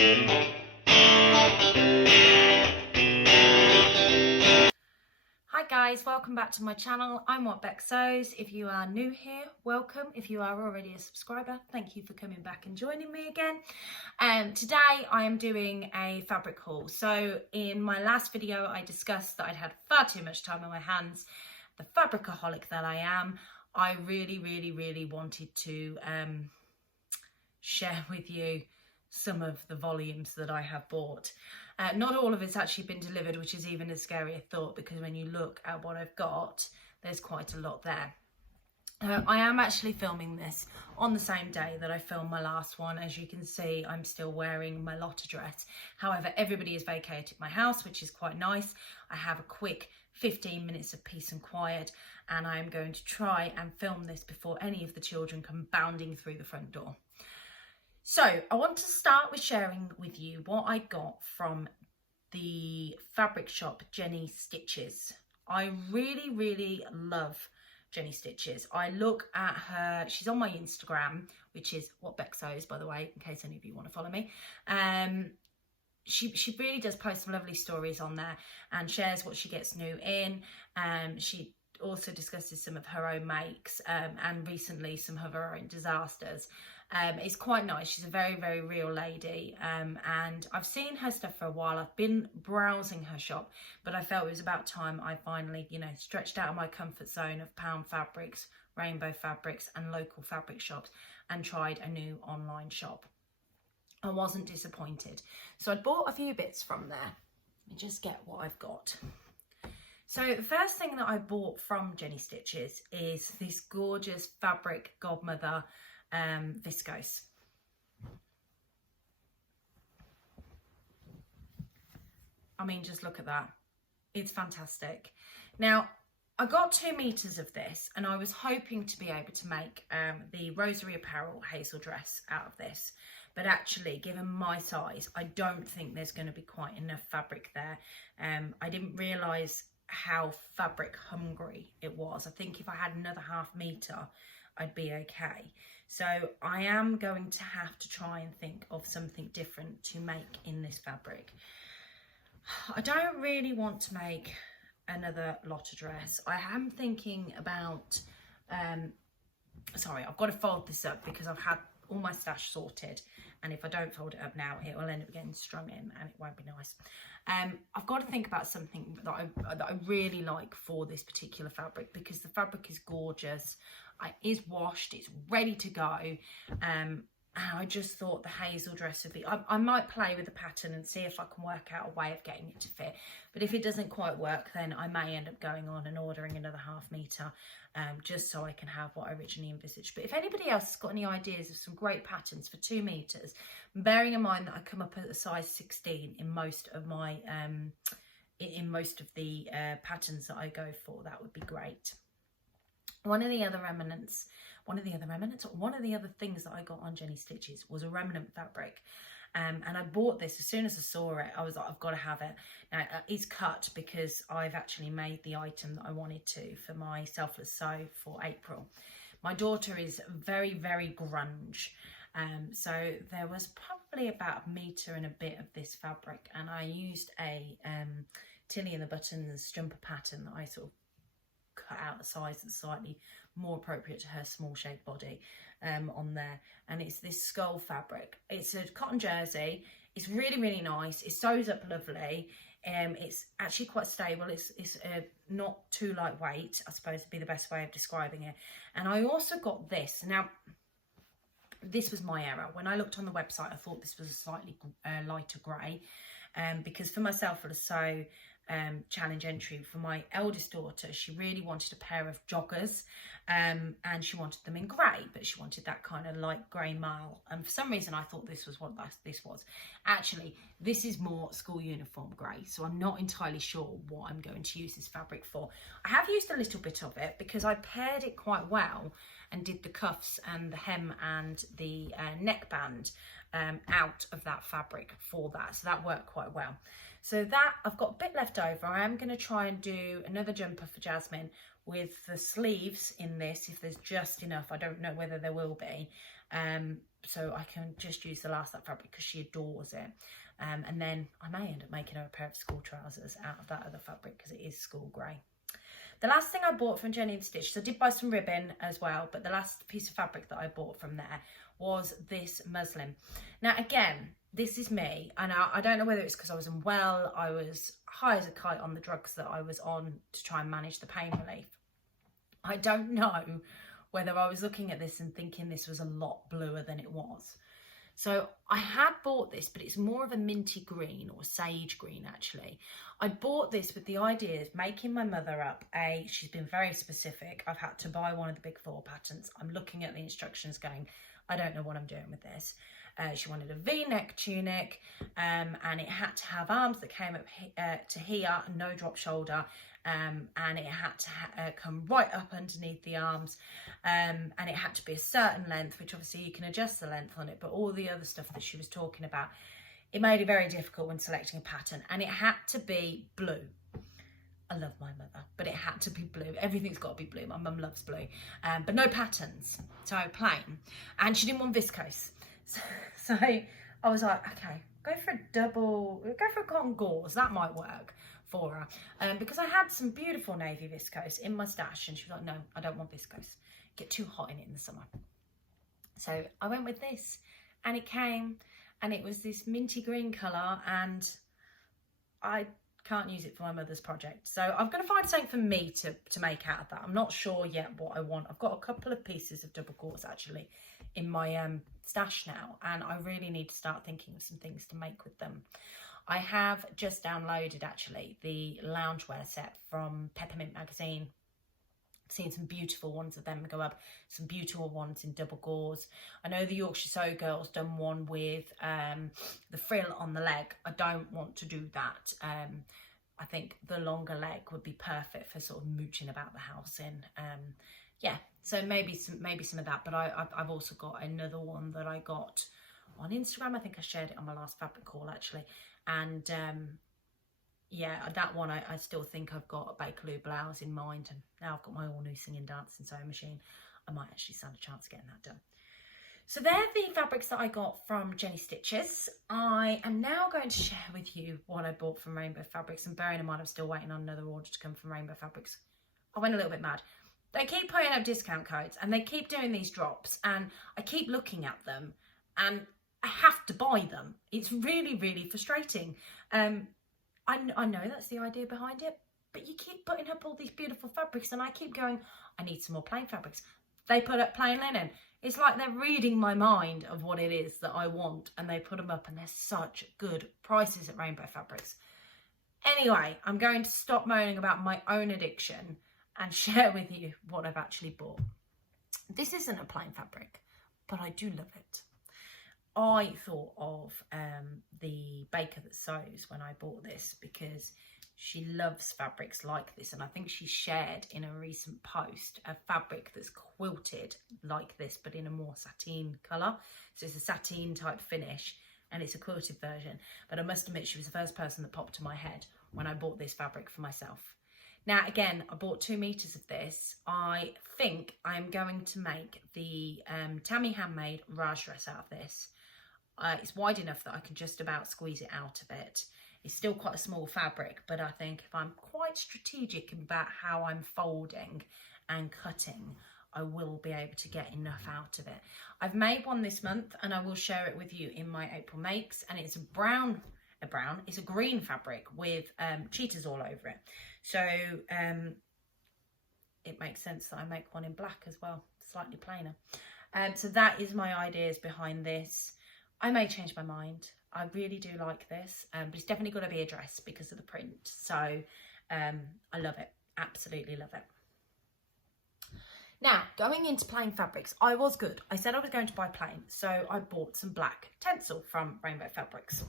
Hi guys, welcome back to my channel. I'm What Beck Sews. If you are new here, welcome. If you are already a subscriber, thank you for coming back and joining me again. Today I am doing a fabric haul. So in my last video I discussed that I'd had far too much time on my hands. The fabricaholic that I am, I really wanted to share with you some of the volumes that I have bought. Not all of it's actually been delivered, which is even a scarier thought, because when you look at what I've got, there's quite a lot there. I am actually filming this on the same day that I filmed my last one. As you can see, I'm still wearing my Lotta dress. However, everybody has vacated my house, which is quite nice. I have a quick 15 minutes of peace and quiet, and I'm going to try and film this before any of the children come bounding through the front door. So I want to start with sharing with you what I got from the fabric shop Jenny Stitches. I really love Jenny Stitches. I look at her, she's on my Instagram, which is What Beck Sews, by the way, in case any of you want to follow me. She really does post some lovely stories on there and shares what she gets new in. She also discusses some of her own makes and recently some of her own disasters. It's quite nice. She's a very real lady, and I've seen her stuff for a while. I've been browsing her shop, but I felt it was about time I finally, stretched out of my comfort zone of pound fabrics, rainbow fabrics and local fabric shops and tried a new online shop. I wasn't disappointed. So I bought a few bits from there. Let me just get what I've got. So the first thing that I bought from Jenny Stitches is this gorgeous fabric godmother viscose. I mean, just look at that. It's fantastic. Now, I got 2 meters of this and I was hoping to be able to make the Rosary Apparel Hazel dress out of this. But actually, given my size, I don't think there's going to be quite enough fabric there. I didn't realise how fabric hungry it was. I think if I had another ½ meter, I'd be okay. So I am going to have to try and think of something different to make in this fabric. I don't really want to make another Lotta dress. I am thinking about, sorry, I've got to fold this up because I've had all my stash sorted, and if I don't fold it up now, it will end up getting strung in and it won't be nice. I've got to think about something that I really like for this particular fabric, because the fabric is gorgeous. It is washed, it's ready to go, and I just thought the Hazel dress would be, I might play with the pattern and see if I can work out a way of getting it to fit, but if it doesn't quite work, then I may end up going on and ordering another ½ meter, just so I can have what I originally envisaged. But if anybody else has got any ideas of some great patterns for 2 meters, bearing in mind that I come up at a size 16 in most of my patterns that I go for, that would be great. One of the other things that I got on Jenny Stitches was a remnant fabric. And I bought this as soon as I saw it. I was like, I've got to have it. Now, it's cut because I've actually made the item that I wanted to for my Selfless Sew for April. My daughter is very grunge. So there was probably about 1 meter and a bit of this fabric. And I used a Tilly and the Buttons jumper pattern that I sort of cut out a size that's slightly more appropriate to her small shaped body on there, and it's this skull fabric. It's a cotton jersey. It's really nice. It sews up lovely. It's actually quite stable. It's not too lightweight, I suppose would be the best way of describing it. And I also got this. Now, this was my error. When I looked on the website, I thought this was a slightly lighter grey, because for myself, for the sew challenge entry for my eldest daughter, she really wanted a pair of joggers, and she wanted them in grey, but she wanted that kind of light grey male, and for some reason I thought this was what this was. Actually, this is more school uniform grey, so I'm not entirely sure what I'm going to use this fabric for. I have used a little bit of it because I paired it quite well and did the cuffs and the hem and the neckband out of that fabric for that, so that worked quite well. So that, I've got a bit left over. I am going to try and do another jumper for Jasmine with the sleeves in this, if there's just enough. I don't know whether there will be, So I can just use the last of that fabric because she adores it. And then I may end up making her a pair of school trousers out of that other fabric because it is school grey. The last thing I bought from Jenny the Stitches, I did buy some ribbon as well, but the last piece of fabric that I bought from there was this muslin. Now again, this is me, and I don't know whether it's because I was unwell, I was high as a kite on the drugs that I was on to try and manage the pain relief. I don't know whether I was looking at this and thinking this was a lot bluer than it was. So I had bought this, but it's more of a minty green or sage green actually. I bought this with the idea of making my mother up she's been very specific. I've had to buy one of the big 4 patterns. I'm looking at the instructions going, I don't know what I'm doing with this. She wanted a V-neck tunic, and it had to have arms that came up to here, no drop shoulder, and it had to come right up underneath the arms, and it had to be a certain length, which obviously you can adjust the length on it, but all the other stuff that she was talking about, it made it very difficult when selecting a pattern, and it had to be blue. I love my mother, but it had to be blue. Everything's got to be blue. My mum loves blue, but no patterns, so plain. And she didn't want viscose. So I was like, okay, go for a cotton gauze. That might work for her. Because I had some beautiful navy viscose in my stash, and she was like, no, I don't want viscose. Get too hot in it in the summer. So I went with this, and it came, and it was this minty green colour, and I can't use it for my mother's project, so I'm going to find something for me to make out of that. I'm not sure yet what I want. I've got a couple of pieces of double gauze actually in my stash now, and I really need to start thinking of some things to make with them. I have just downloaded actually the loungewear set from Peppermint magazine. Seen some beautiful ones of them go up, some beautiful ones in double gauze. I know the Yorkshire Sew Girls done one with the frill on the leg. I don't want to do that. I think the longer leg would be perfect for sort of mooching about the house in. Yeah, so maybe some of that. But I've also got another one that I got on Instagram. I think I shared it on my last fabric haul actually, and yeah, that one I still think I've got a Bakerloo blouse in mind, and now I've got my all new singing, dancing sewing machine. I might actually stand a chance of getting that done. So they're the fabrics that I got from Jenny Stitches. I am now going to share with you what I bought from Rainbow Fabrics, and bearing in mind I'm still waiting on another order to come from Rainbow Fabrics. I went a little bit mad. They keep putting up discount codes and they keep doing these drops, and I keep looking at them and I have to buy them. It's really, really frustrating. I know that's the idea behind it, but you keep putting up all these beautiful fabrics and I keep going, I need some more plain fabrics. They put up plain linen. It's like they're reading my mind of what it is that I want, and they put them up, and they're such good prices at Rainbow Fabrics. Anyway, I'm going to stop moaning about my own addiction and share with you what I've actually bought. This isn't a plain fabric, but I do love it. I thought of the baker that sews when I bought this, because she loves fabrics like this, and I think she shared in a recent post a fabric that's quilted like this but in a more sateen colour. So it's a sateen type finish and it's a quilted version, but I must admit she was the first person that popped to my head when I bought this fabric for myself. Now again, I bought 2 meters of this. I think I'm going to make the Tammy Handmade Raj dress out of this. It's wide enough that I can just about squeeze it out of it. It's still quite a small fabric, but I think if I'm quite strategic about how I'm folding and cutting, I will be able to get enough out of it. I've made one this month and I will share it with you in my April makes, and it's it's a green fabric with cheetahs all over it. So it makes sense that I make one in black as well, slightly plainer. So that is my ideas behind this. I may change my mind. I really do like this, but it's definitely got to be a dress because of the print. So I love it, absolutely love it. Now, going into plain fabrics, I was good. I said I was going to buy plain, so I bought some black Tencel from Rainbow Fabrics.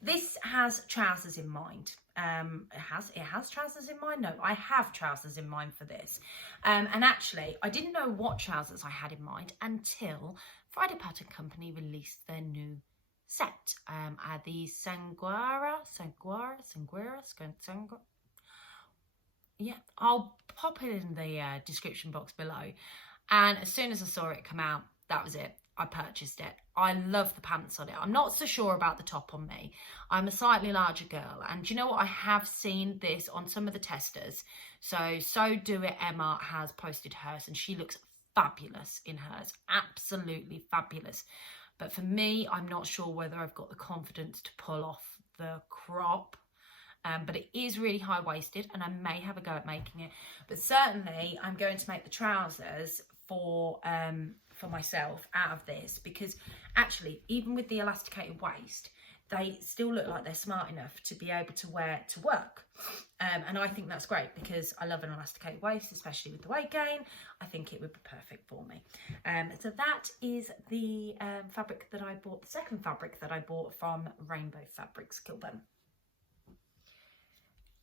This has trousers in mind. It has trousers in mind? No, I have trousers in mind for this. And actually, I didn't know what trousers I had in mind until Friday Pattern Company released their new set. The sanguaro. Yeah, I'll pop it in the description box below. And as soon as I saw it come out, that was it. I purchased it. I love the pants on it. I'm not so sure about the top on me. I'm a slightly larger girl, and do you know what? I have seen this on some of the testers. So Do It Emma has posted hers, and she looks fabulous in hers. Absolutely fabulous. But for me, I'm not sure whether I've got the confidence to pull off the crop. But it is really high-waisted, and I may have a go at making it. But certainly, I'm going to make the trousers for myself out of this, because actually, even with the elasticated waist, they still look like they're smart enough to be able to wear to work. And I think that's great, because I love an elasticated waist, especially with the weight gain. I think it would be perfect for me. So that is the fabric that I bought, the second fabric that I bought from Rainbow Fabrics Kilburn.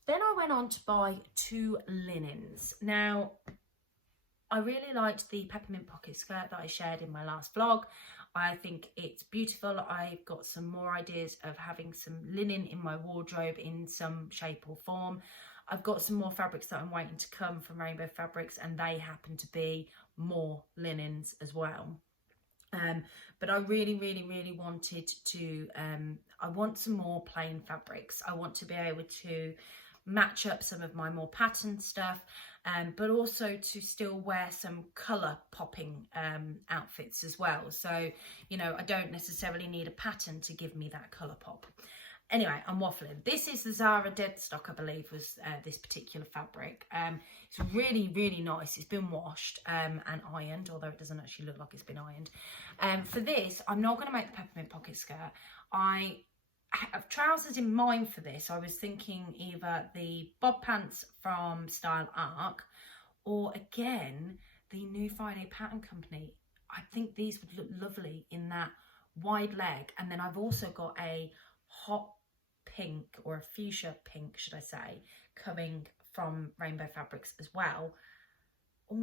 Then I went on to buy 2 linens. Now, I really liked the peppermint pocket skirt that I shared in my last vlog. I think it's beautiful. I've got some more ideas of having some linen in my wardrobe in some shape or form. I've got some more fabrics that I'm waiting to come from Rainbow Fabrics, and they happen to be more linens as well. But I really wanted to, I want some more plain fabrics. I want to be able to match up some of my more pattern stuff, but also to still wear some colour popping outfits as well. So, you know, I don't necessarily need a pattern to give me that colour pop. Anyway, I'm waffling. This is the Zara Deadstock, I believe, was this particular fabric. It's really nice. It's been washed and ironed, although it doesn't actually look like it's been ironed. For this, I'm not going to make the peppermint pocket skirt. I have trousers in mind for this. I was thinking either the bob pants from Style Arc, or again, the New Friday Pattern Company. I think these would look lovely in that wide leg. And then I've also got a hot pink, or a fuchsia pink, should I say, coming from Rainbow Fabrics as well. Oh,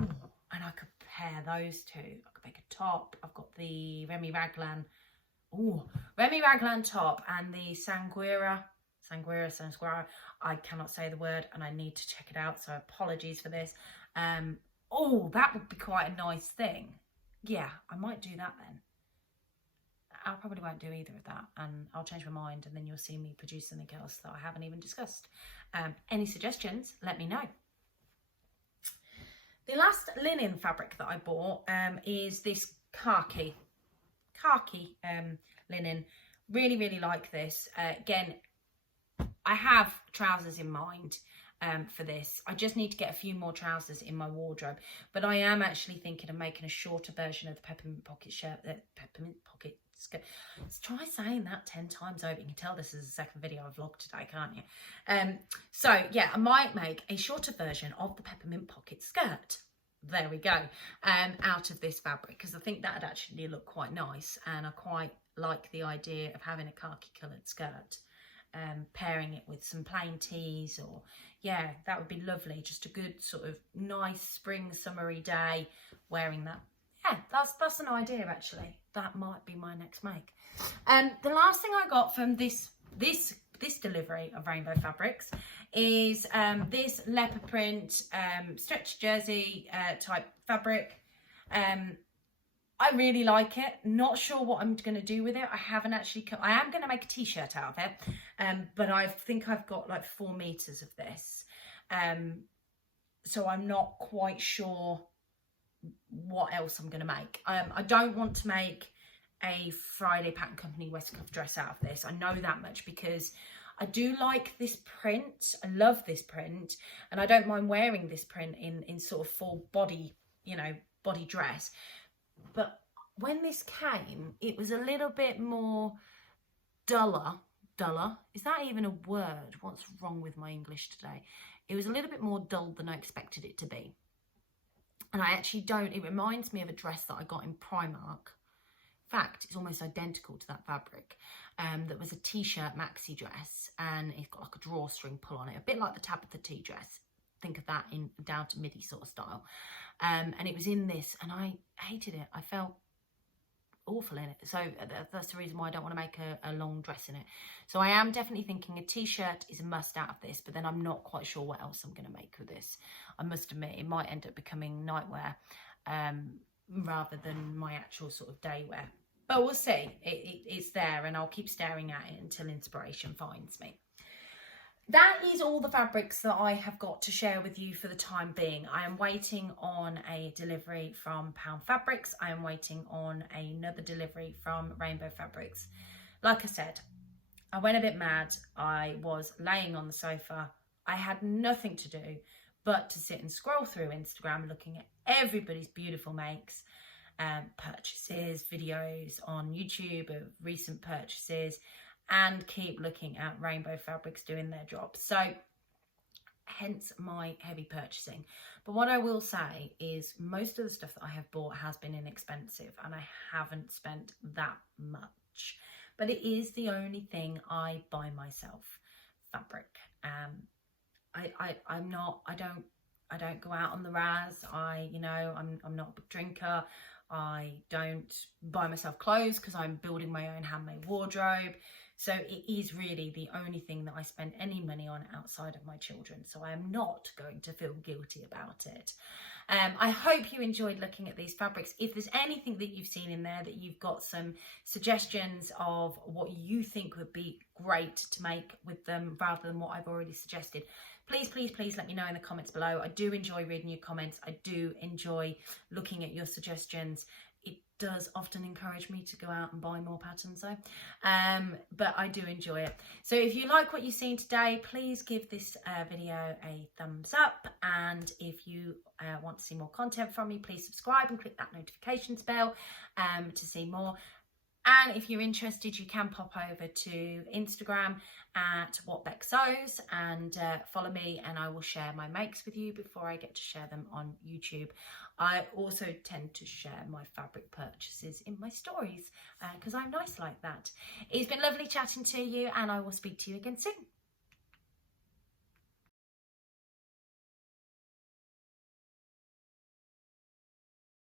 and I could pair those two. I could make a top. I've got the Remy Raglan. Oh, Remy Raglan top and the sanguaro. I cannot say the word, and I need to check it out, so apologies for this. Oh, that would be quite a nice thing. Yeah, I might do that then. I probably won't do either of that, and I'll change my mind, and then you'll see me produce something else that I haven't even discussed. Any suggestions, let me know. The last linen fabric that I bought is this khaki linen. Really like this. Again, I have trousers in mind for this. I just need to get a few more trousers in my wardrobe, but I am actually thinking of making a shorter version of the peppermint pocket shirt, peppermint pocket skirt. Let's try saying that 10 times over. You can tell this is the second video I've vlogged today, can't you? So yeah, I might make a shorter version of the peppermint pocket skirt. There we go. Out of this fabric, because I think that'd actually look quite nice, and I quite like the idea of having a khaki coloured skirt, pairing it with some plain tees, or yeah, that would be lovely. Just a good sort of nice spring summery day wearing that. Yeah, that's an idea actually. That might be my next make. The last thing I got from this delivery of Rainbow Fabrics is this leopard print stretch jersey type fabric. I really like it. Not sure what I'm going to do with it. I haven't actually I am going to make a t-shirt out of it, but I think I've got like 4 meters of this, so I'm not quite sure what else I'm going to make. I don't want to make a Friday Pattern Company West Cuff dress out of this. I know that much, because I do like this print. I love this print, and I don't mind wearing this print in sort of full body, you know, body dress. But when this came, it was a little bit more duller. Is that even a word? What's wrong with my English today? It was a little bit more dull than I expected it to be. And I actually don't, it reminds me of a dress that I got in Primark. In fact, it's almost identical to that fabric. That was a t-shirt maxi dress, and it's got like a drawstring pull on it, a bit like the Tabitha Tea dress. Think of that in down to midi sort of style. And it was in this, and I hated it. I felt awful in it. So that's the reason why I don't want to make a long dress in it. So I am definitely thinking a t-shirt is a must out of this, but then I'm not quite sure what else I'm going to make with this. I must admit, it might end up becoming nightwear. rather than my actual sort of day wear. But we'll see. It's there, and I'll keep staring at it until inspiration finds me. That is all the fabrics that I have got to share with you for the time being. I am waiting on a delivery from Pound Fabrics. I am waiting on another delivery from Rainbow Fabrics. Like I said, I went a bit mad. I was laying on the sofa. I had nothing to do but to sit and scroll through Instagram, looking at everybody's beautiful makes, purchases, videos on YouTube of recent purchases, and keep looking at Rainbow Fabrics doing their job. So hence my heavy purchasing. But what I will say is most of the stuff that I have bought has been inexpensive, and I haven't spent that much. But it is the only thing I buy myself, fabric. I don't go out on the raz. I'm not a big drinker. I don't buy myself clothes because I'm building my own handmade wardrobe. So it is really the only thing that I spend any money on outside of my children. So I am not going to feel guilty about it. I hope you enjoyed looking at these fabrics. If there's anything that you've seen in there that you've got some suggestions of what you think would be great to make with them rather than what I've already suggested, please let me know in the comments below. I do enjoy reading your comments. I do enjoy looking at your suggestions. It does often encourage me to go out and buy more patterns though, but I do enjoy it. So if you like what you've seen today, please give this video a thumbs up, and if you want to see more content from me, please subscribe and click that notifications bell to see more. And if you're interested, you can pop over to Instagram at WhatBeckSews and follow me, and I will share my makes with you before I get to share them on YouTube. I also tend to share my fabric purchases in my stories because I'm nice like that. It's been lovely chatting to you, and I will speak to you again soon.